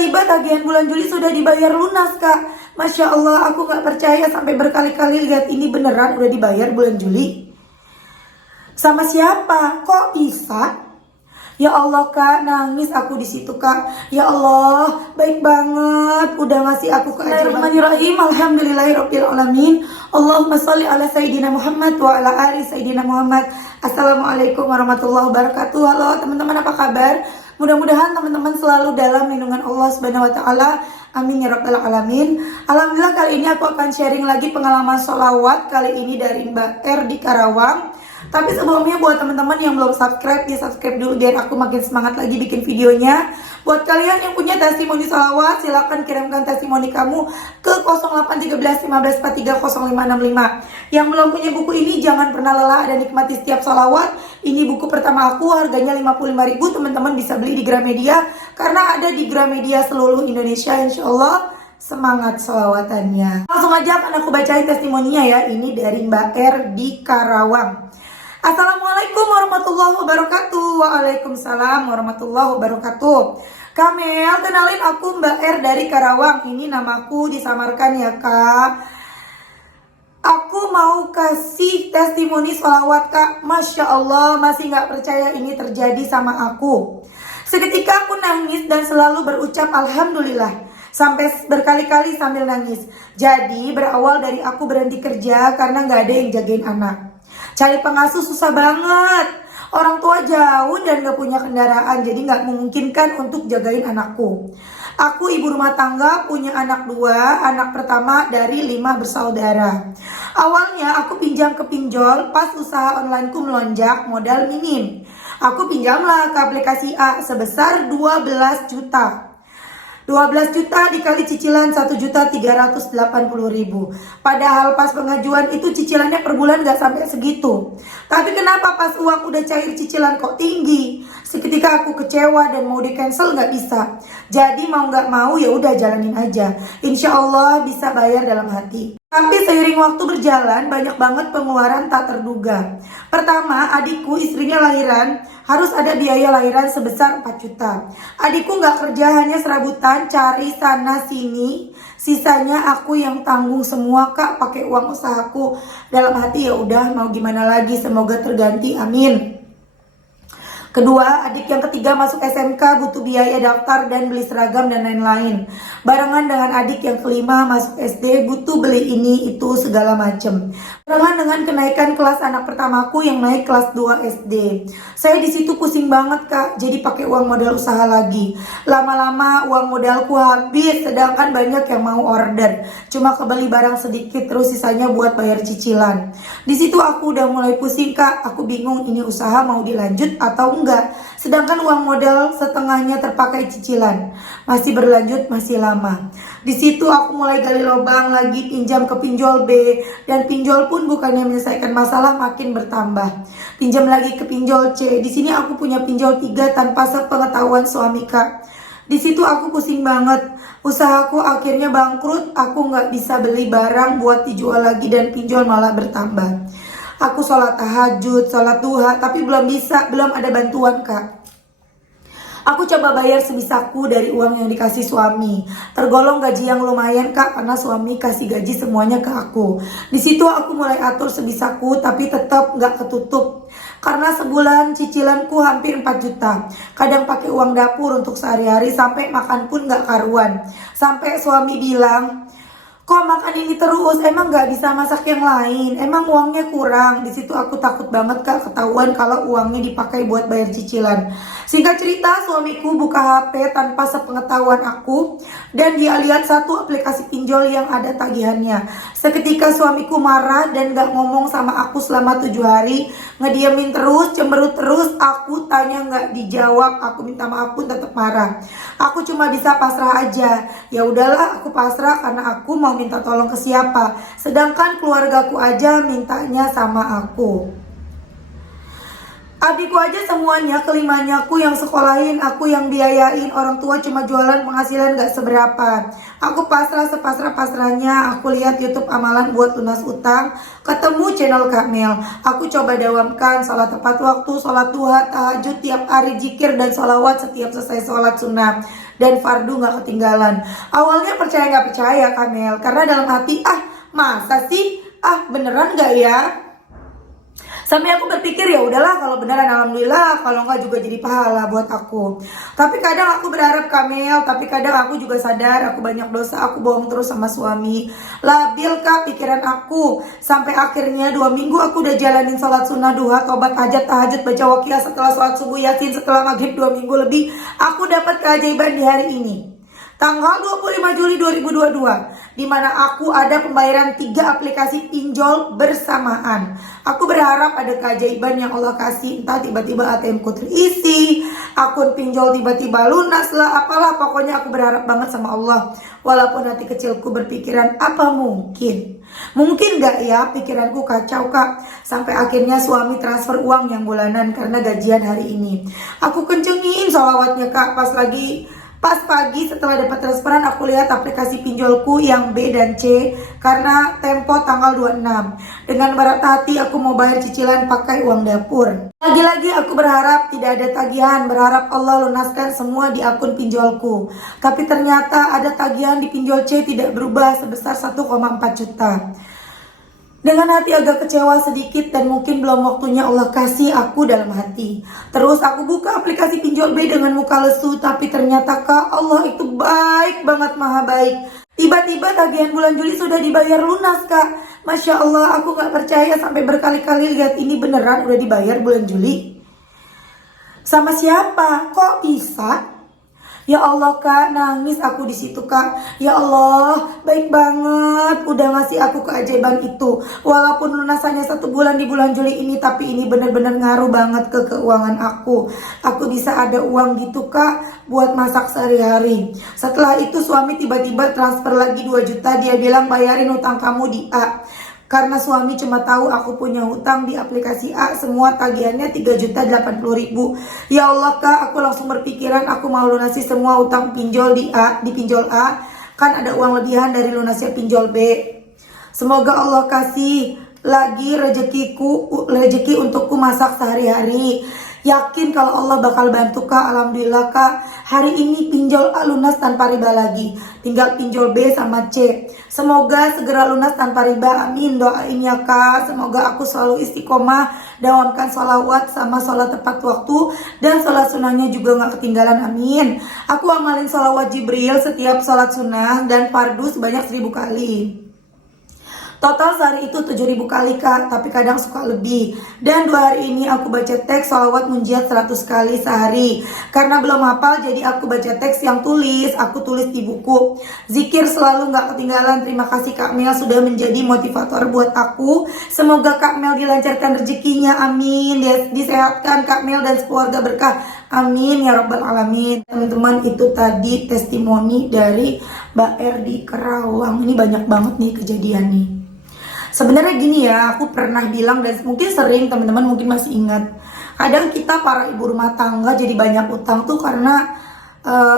Tiba-tiba tagihan bulan Juli sudah dibayar lunas, Kak. Masya Allah, aku gak percaya sampai berkali-kali lihat ini beneran udah dibayar bulan Juli. Sama siapa? Kok bisa? Ya Allah, Kak, nangis aku di situ, Kak. Ya Allah, baik banget udah ngasih aku keajaiban. Bismillahirrahmanirrahim. Alhamdulillahirabbil alamin. Allahumma shalli ala sayyidina Muhammad wa ala ali sayyidina Muhammad. Assalamualaikum warahmatullahi wabarakatuh. Halo teman-teman, apa kabar? Mudah-mudahan teman-teman selalu dalam lindungan Allah Subhanahu wa taala. Amin ya rabbal alamin. Alhamdulillah, kali ini aku akan sharing lagi pengalaman sholawat kali ini dari Mbak R di Karawang. Tapi sebelumnya buat teman-teman yang belum subscribe, di subscribe dulu biar aku makin semangat lagi bikin videonya. Buat kalian yang punya testimoni sholawat, silahkan kirimkan testimoni kamu ke 081315430565. Yang belum punya buku ini jangan pernah lelah dan nikmati setiap sholawat. Ini buku pertama aku, harganya 55.000. Teman-teman bisa beli di Gramedia karena ada di Gramedia seluruh Indonesia. Insya Allah semangat sholawatannya. Langsung aja akan aku bacain testimoninya ya. Ini dari Mbak R di Karawang. Assalamualaikum warahmatullahi wabarakatuh. Waalaikumsalam warahmatullahi wabarakatuh. Kamel, kenalin aku Mbak R dari Karawang. Ini namaku disamarkan ya, Kak. Aku mau kasih testimoni sholawat, Kak. Masya Allah, masih gak percaya ini terjadi sama aku. Seketika aku nangis dan selalu berucap Alhamdulillah, sampai berkali-kali sambil nangis. Jadi berawal dari aku berhenti kerja karena gak ada yang jagain anak. Cari pengasuh susah banget. Orang tua jauh dan gak punya kendaraan, jadi gak memungkinkan untuk jagain anakku. Aku ibu rumah tangga, punya anak 2, anak pertama dari 5 bersaudara. Awalnya aku pinjam ke pinjol, pas usaha onlineku melonjak, modal minim. Aku pinjamlah ke aplikasi A sebesar 12 juta. 12 juta dikali cicilan 1.380.000. Padahal pas pengajuan itu cicilannya per bulan gak sampai segitu. Tapi kenapa pas uang udah cair cicilan kok tinggi? Seketika aku kecewa dan mau di cancel gak bisa. Jadi mau gak mau ya udah jalanin aja. Insya Allah bisa bayar dalam hati. Tapi seiring waktu berjalan banyak banget pengeluaran tak terduga. Pertama, adikku istrinya lahiran, harus ada biaya lahiran sebesar 4 juta. Adikku gak kerja, hanya serabutan, cari sana sini. Sisanya aku yang tanggung semua, Kak, pakai uang usahaku. Dalam hati ya udah mau gimana lagi, semoga terganti, amin. Kedua, adik yang ketiga masuk SMK, butuh biaya daftar dan beli seragam dan lain-lain. Barengan dengan adik yang kelima masuk SD, butuh beli ini itu segala macem. Barengan dengan kenaikan kelas anak pertamaku yang naik kelas 2 SD. Saya di situ pusing banget, Kak, jadi pakai uang modal usaha lagi. Lama-lama uang modalku habis, sedangkan banyak yang mau order. Cuma kebeli barang sedikit, terus sisanya buat bayar cicilan. Di situ aku udah mulai pusing, Kak. Aku bingung ini usaha mau dilanjut atau enggak, sedangkan uang modal setengahnya terpakai cicilan. Masih berlanjut, masih lama. Di situ aku mulai gali lubang lagi, pinjam ke pinjol B, dan pinjol pun bukannya menyelesaikan masalah, makin bertambah. Pinjam lagi ke pinjol C. Di sini aku punya pinjol 3 tanpa sepengetahuan suami, Kak. Di situ aku pusing banget. Usahaku akhirnya bangkrut. Aku nggak bisa beli barang buat dijual lagi dan pinjol malah bertambah. Aku sholat tahajud, sholat duha, tapi belum bisa, belum ada bantuan, Kak. Aku coba bayar sebisaku dari uang yang dikasih suami. Tergolong gaji yang lumayan, Kak, karena suami kasih gaji semuanya ke aku. Di situ aku mulai atur sebisaku, tapi tetap nggak ketutup. Karena sebulan cicilanku hampir 4 juta. Kadang pakai uang dapur untuk sehari-hari, sampai makan pun nggak karuan. Sampai suami bilang, kok makan ini terus, emang gak bisa masak yang lain, emang uangnya kurang. Di situ aku takut banget, Kak, ketahuan kalau uangnya dipakai buat bayar cicilan. Singkat cerita, suamiku buka HP tanpa sepengetahuan aku, dan dia lihat satu aplikasi pinjol yang ada tagihannya. Seketika suamiku marah dan gak ngomong sama aku selama 7 hari, ngediamin terus, cemberut terus. Aku tanya gak dijawab, aku minta maaf pun tetap marah. Aku cuma bisa pasrah aja. Ya udahlah, aku pasrah karena aku mau minta tolong ke siapa, sedangkan keluargaku aja mintanya sama aku. Adikku aja semuanya, kelimanya aku yang sekolahin, aku yang biayain. Orang tua cuma jualan, penghasilan gak seberapa. Aku pasrah sepasrah-pasrahnya. Aku lihat YouTube amalan buat lunas utang, ketemu channel Kak Mel. Aku coba dawamkan, sholat tepat waktu, sholat duha, tahajud tiap hari, zikir dan sholawat setiap selesai sholat sunnah. dan fardu nggak ketinggalan. Awalnya percaya nggak percaya Kamel, karena dalam hati masa sih, beneran nggak ya? Sampai aku berpikir ya udahlah, kalau beneran alhamdulillah, kalau enggak juga jadi pahala buat aku. Tapi kadang aku berharap Kamel, tapi kadang aku juga sadar aku banyak dosa, aku bohong terus sama suami. Labil Kak pikiran aku. Sampai akhirnya 2 minggu aku udah jalanin sholat sunnah duha, tobat hajat, tahajud, baca waqiah setelah sholat subuh, yasin setelah maghrib 2 minggu lebih. Aku dapat keajaiban di hari ini. Tanggal 25 Juli 2022, di mana aku ada pembayaran 3 aplikasi pinjol bersamaan. Aku berharap ada keajaiban yang Allah kasih, entah tiba-tiba ATM-ku terisi, akun pinjol tiba-tiba lunas lah, apalah, pokoknya aku berharap banget sama Allah. Walaupun hati kecilku berpikiran, apa mungkin? Mungkin gak ya? Pikiranku kacau Kak. Sampai akhirnya suami transfer uang yang bulanan karena gajian hari ini. Aku kencengin sholawatnya Kak, Pas pagi setelah dapat transferan aku lihat aplikasi pinjolku yang B dan C karena tempo tanggal 26. Dengan berat hati aku mau bayar cicilan pakai uang dapur. Lagi-lagi aku berharap tidak ada tagihan, berharap Allah lunaskan semua di akun pinjolku. Tapi ternyata ada tagihan di pinjol C tidak berubah sebesar 1,4 juta. Dengan hati agak kecewa sedikit dan mungkin belum waktunya Allah kasih aku dalam hati. Terus aku buka aplikasi pinjol B dengan muka lesu, tapi ternyata Kak, Allah itu baik banget, maha baik. Tiba-tiba tagihan bulan Juli sudah dibayar lunas Kak. Masya Allah, aku gak percaya sampai berkali-kali lihat ini beneran udah dibayar bulan Juli. Sama siapa? Kok bisa? Ya Allah Kak, nangis aku di situ Kak. Ya Allah, baik banget udah ngasih aku keajaiban itu. Walaupun lunasannya 1 bulan di bulan Juli ini, tapi ini bener-bener ngaruh banget ke keuangan aku. Aku bisa ada uang gitu Kak buat masak sehari-hari. Setelah itu suami tiba-tiba transfer lagi 2 juta. Dia bilang bayarin hutang kamu di A. Karena suami cuma tahu aku punya hutang di aplikasi A, semua tagihannya 3.080.000. Ya Allah Kak, aku langsung berpikiran aku mau lunasi semua hutang pinjol di pinjol A. Kan ada uang lebihan dari lunasnya pinjol B. Semoga Allah kasih lagi rezeki untukku masak sehari-hari. Yakin kalau Allah bakal bantu Kak. Alhamdulillah Kak, hari ini pinjol A lunas tanpa riba lagi. Tinggal pinjol B sama C. Semoga segera lunas tanpa riba, amin. Doain ya Kak, semoga aku selalu istiqomah, dawamkan sholawat sama sholat tepat waktu, dan sholat sunnahnya juga gak ketinggalan, amin. Aku amalin sholawat Jibril setiap sholat sunnah dan fardu sebanyak 1000 kali. Total sehari itu 7.000 kali Kak, tapi kadang suka lebih. Dan 2 hari ini aku baca teks sholawat munjiat 100 kali sehari. Karena belum hafal, jadi aku baca teks yang aku tulis di buku. Zikir selalu gak ketinggalan. Terima kasih Kak Mel sudah menjadi motivator buat aku. Semoga Kak Mel dilancarkan rezekinya, amin. Disehatkan Kak Mel dan keluarga berkah, amin ya rabbal alamin. Teman-teman, itu tadi testimoni dari Mbak R di Kerawang. Ini banyak banget nih kejadian nih. Sebenarnya gini ya, aku pernah bilang dan mungkin sering teman-teman mungkin masih ingat. Kadang kita para ibu rumah tangga jadi banyak utang tuh karena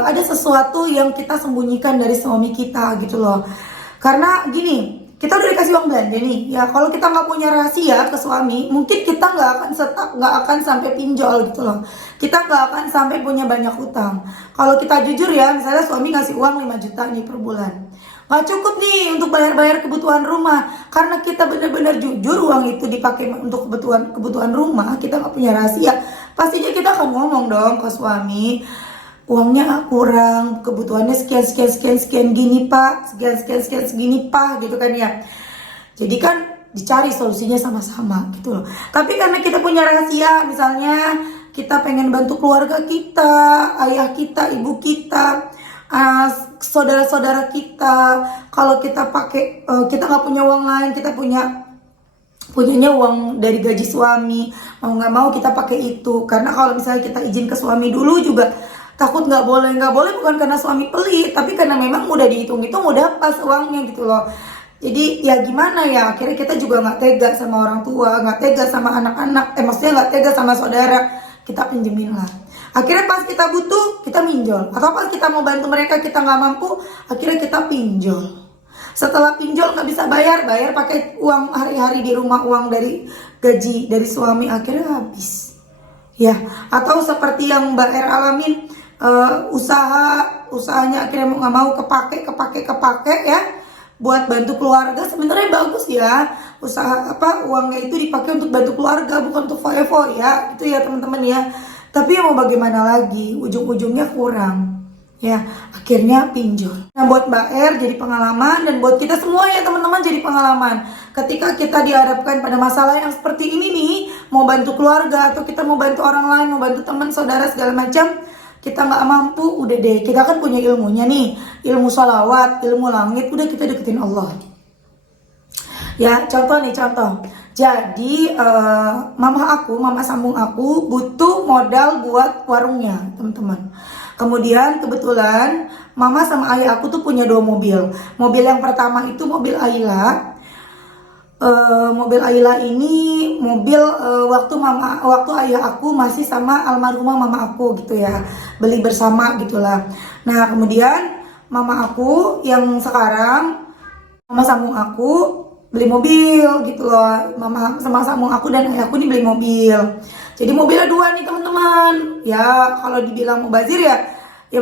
ada sesuatu yang kita sembunyikan dari suami kita gitu loh. Karena gini, kita udah dikasih uang belanja nih, ya kalau kita nggak punya rahasia ke suami, mungkin kita nggak akan sampai pinjol gitu loh. Kita nggak akan sampai punya banyak utang. Kalau kita jujur ya, misalnya suami ngasih uang 5 juta nih per bulan, nggak cukup nih untuk bayar kebutuhan rumah. Karena kita benar-benar jujur uang itu dipakai untuk kebutuhan rumah, kita nggak punya rahasia, pastinya kita akan ngomong dong ke suami, uangnya kurang, kebutuhannya sekian gini Pak, sekian segini Pak, gitu kan ya. Jadi kan dicari solusinya sama-sama gitu loh. Tapi karena kita punya rahasia, misalnya kita pengen bantu keluarga kita, ayah kita, ibu kita, saudara-saudara kita, kalau kita pakai kita nggak punya uang lain, kita punyanya uang dari gaji suami, mau nggak mau kita pakai itu. Karena kalau misalnya kita izin ke suami dulu juga takut nggak boleh bukan karena suami pelit, tapi karena memang udah dihitung-hitung udah pas uangnya gitu loh. Jadi ya gimana ya, akhirnya kita juga nggak tega sama orang tua, nggak tega sama anak-anak, maksudnya nggak tega sama saudara, kita pinjemin lah. Akhirnya pas kita butuh, kita minjol. Atau pas kita mau bantu mereka, kita nggak mampu, akhirnya kita pinjol. Setelah pinjol nggak bisa bayar pakai uang hari-hari di rumah, uang dari gaji dari suami, akhirnya habis. Ya, atau seperti yang Mbak R alamin, usahanya akhirnya mau nggak mau kepake ya buat bantu keluarga. Sebenarnya bagus ya, usaha uangnya itu dipakai untuk bantu keluarga, bukan untuk foya-foya ya, itu ya teman-teman ya. Tapi ya mau bagaimana lagi, ujung-ujungnya kurang ya, akhirnya pinjol. Nah, buat Mbak R jadi pengalaman, dan buat kita semua ya teman-teman jadi pengalaman. Ketika kita dihadapkan pada masalah yang seperti ini nih, mau bantu keluarga atau kita mau bantu orang lain, mau bantu teman, saudara, segala macam, kita nggak mampu, udah deh, kita kan punya ilmunya nih, ilmu sholawat, ilmu langit, udah kita deketin Allah. Ya, contoh. Jadi mama sambung aku butuh modal buat warungnya, teman-teman. Kemudian kebetulan mama sama ayah aku tuh punya 2 mobil. Mobil yang pertama itu mobil Ayla. Mobil Ayla ini mobil waktu ayah aku masih sama almarhumah mama aku gitu ya, beli bersama gitulah. Nah kemudian mama aku yang sekarang, mama sambung aku beli mobil gitu loh. Mama sama sambung aku dan ayah aku ini beli mobil. Jadi mobilnya 2 nih teman-teman. Ya kalau dibilang mubazir ya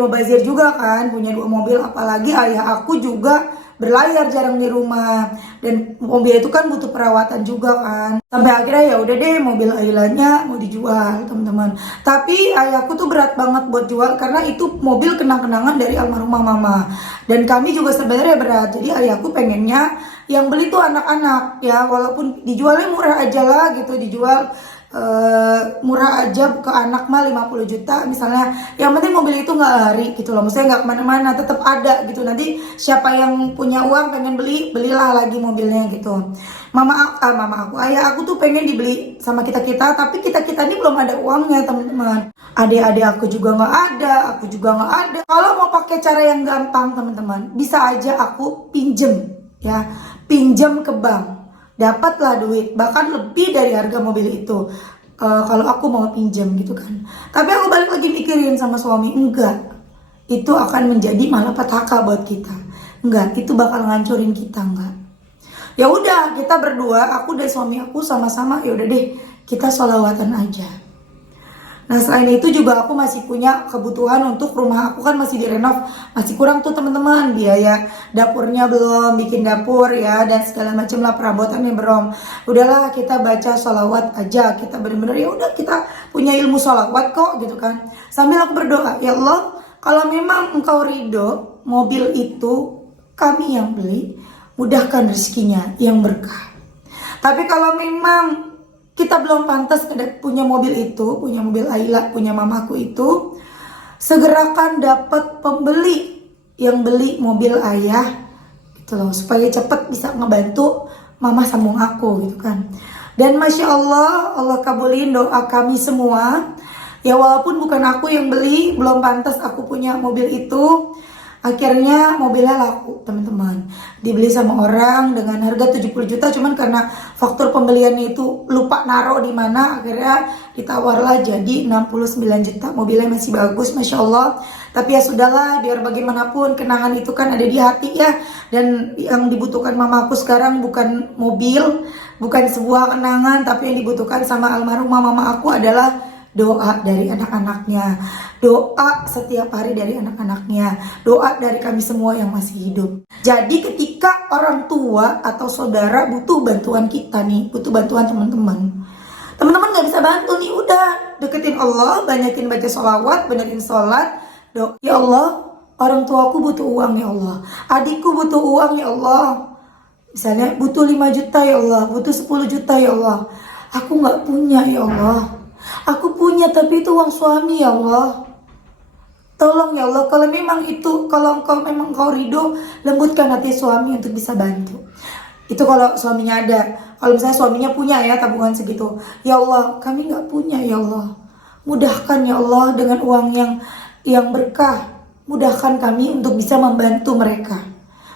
mubazir juga kan, punya 2 mobil. Apalagi ayah aku juga berlayar jarang di rumah, dan mobil itu kan butuh perawatan juga kan. Sampai akhirnya ya udah deh, mobil Ailanya mau dijual teman-teman. Tapi ayahku tuh berat banget buat jual karena itu mobil kenang-kenangan dari almarhumah mama, dan kami juga sebenarnya berat. Jadi ayahku pengennya yang beli tuh anak-anak ya, walaupun dijualnya murah aja lah gitu, dijual murah aja ke anak mah 50 juta misalnya, yang penting mobil itu nggak lari gitu loh, maksudnya nggak kemana-mana, tetap ada gitu. Nanti siapa yang punya uang pengen beli, belilah lagi mobilnya gitu. Ayah aku tuh pengen dibeli sama kita, tapi kita ini belum ada uangnya teman-teman. Adik-adik aku juga nggak ada, Kalau mau pakai cara yang gampang teman-teman, bisa aja aku pinjem ke bank, dapatlah duit bahkan lebih dari harga mobil itu. Kalau aku mau pinjam gitu kan. Tapi aku balik lagi mikirin sama suami, enggak, itu akan menjadi malapetaka buat kita. Enggak, itu bakal ngancurin kita, enggak. Ya udah, kita berdua, aku dan suami aku sama-sama, ya udah deh, kita sholawatan aja. Nah selain itu juga aku masih punya kebutuhan untuk rumah aku kan masih direnov, masih kurang tuh teman-teman, biaya dapurnya belum, bikin dapur ya, dan segala macam lah perabotannya belum. Udahlah kita baca sholawat aja, kita bener-bener ya udah, kita punya ilmu sholawat kok gitu kan. Sambil aku berdoa, ya Allah kalau memang engkau ridho mobil itu kami yang beli, mudahkan rezekinya yang berkah. Tapi kalau memang kita belum pantas punya mobil itu, punya mobil Ayla, punya mamaku itu, segerakan dapat pembeli yang beli mobil ayah gitu loh, supaya cepet bisa ngebantu mama sambung aku gitu kan. Dan Masya Allah, Allah kabulin doa kami semua. Ya walaupun bukan aku yang beli, belum pantas aku punya mobil itu, akhirnya mobilnya laku teman-teman, dibeli sama orang dengan harga 70 juta, cuman karena faktur pembeliannya itu lupa naro di mana, akhirnya ditawarlah jadi 69 juta. Mobilnya masih bagus Masya Allah, tapi ya sudahlah, biar bagaimanapun kenangan itu kan ada di hati ya. Dan yang dibutuhkan mamaku sekarang bukan mobil, bukan sebuah kenangan, tapi yang dibutuhkan sama almarhumah mama aku adalah doa dari anak-anaknya, doa setiap hari dari anak-anaknya, doa dari kami semua yang masih hidup. Jadi ketika orang tua atau saudara butuh bantuan kita nih, butuh bantuan teman-teman nggak bisa bantu nih, udah deketin Allah, banyakin baca sholawat, banyakin sholat, doa. Ya Allah, orang tuaku butuh uang ya Allah, adikku butuh uang ya Allah, misalnya butuh 5 juta ya Allah, butuh 10 juta ya Allah, aku nggak punya ya Allah. Aku punya tapi itu uang suami ya Allah. Tolong ya Allah, kalau memang memang kau ridho, lembutkan hati suami untuk bisa bantu. Itu kalau suaminya ada. Kalau misalnya suaminya punya ya tabungan segitu, ya Allah kami nggak punya ya Allah, mudahkan ya Allah dengan uang yang berkah. Mudahkan kami untuk bisa membantu mereka,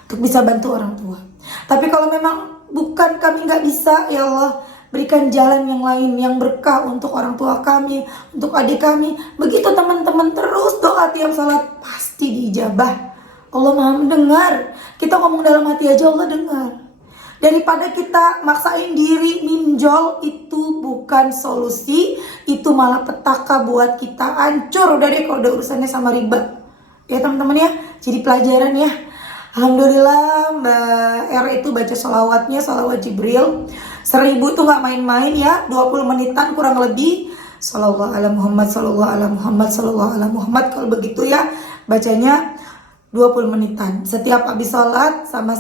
untuk bisa bantu orang tua. Tapi kalau memang bukan, kami nggak bisa ya Allah, berikan jalan yang lain yang berkah untuk orang tua kami, untuk adik kami. Begitu teman-teman, terus doa tiap salat pasti diijabah. Allah Maha mendengar. Kita ngomong dalam hati aja Allah dengar. Daripada kita maksain diri minjol, itu bukan solusi, itu malah petaka buat kita. Hancur udah deh kalau udah urusannya sama riba. Ya teman-teman ya, jadi pelajaran ya. Alhamdulillah Mbak R itu baca sholawatnya, sholawat Jibril 1000 tuh gak main-main ya, 20 menitan kurang lebih. Sallallahu ala Muhammad, sallallahu ala Muhammad, sallallahu ala Muhammad. Kalau begitu ya, bacanya 20 menitan setiap habis sholat, sama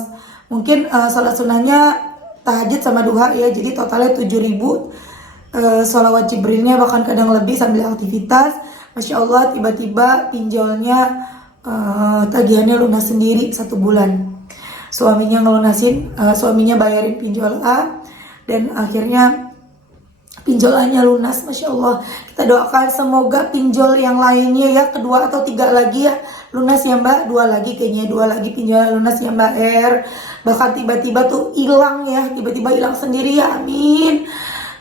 mungkin sholat sunnahnya tahajud sama duha ya, jadi totalnya 7000. Sholawat Jibrilnya bahkan kadang lebih sambil aktivitas. Masya Allah, tiba-tiba pinjolnya tagihannya lunas sendiri 1 bulan. Suaminya ngelunasin, suaminya bayarin pinjol A, dan akhirnya pinjolannya lunas. Masya Allah, kita doakan semoga pinjol yang lainnya ya, kedua atau 3 lagi ya lunas ya Mbak, 2 lagi kayaknya, 2 lagi pinjol lunas ya Mbak R. Bahkan tiba-tiba tuh hilang ya, tiba-tiba hilang sendiri ya, amin.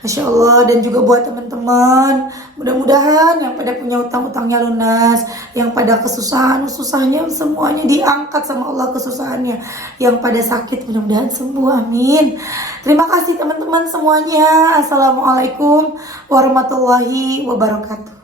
Masya Allah. Dan juga buat teman-teman, mudah-mudahan yang pada punya utang-utangnya lunas, yang pada kesusahan-susahnya semuanya diangkat sama Allah kesusahannya, yang pada sakit mudah-mudahan sembuh, amin. Terima kasih teman-teman semuanya. Assalamualaikum warahmatullahi wabarakatuh.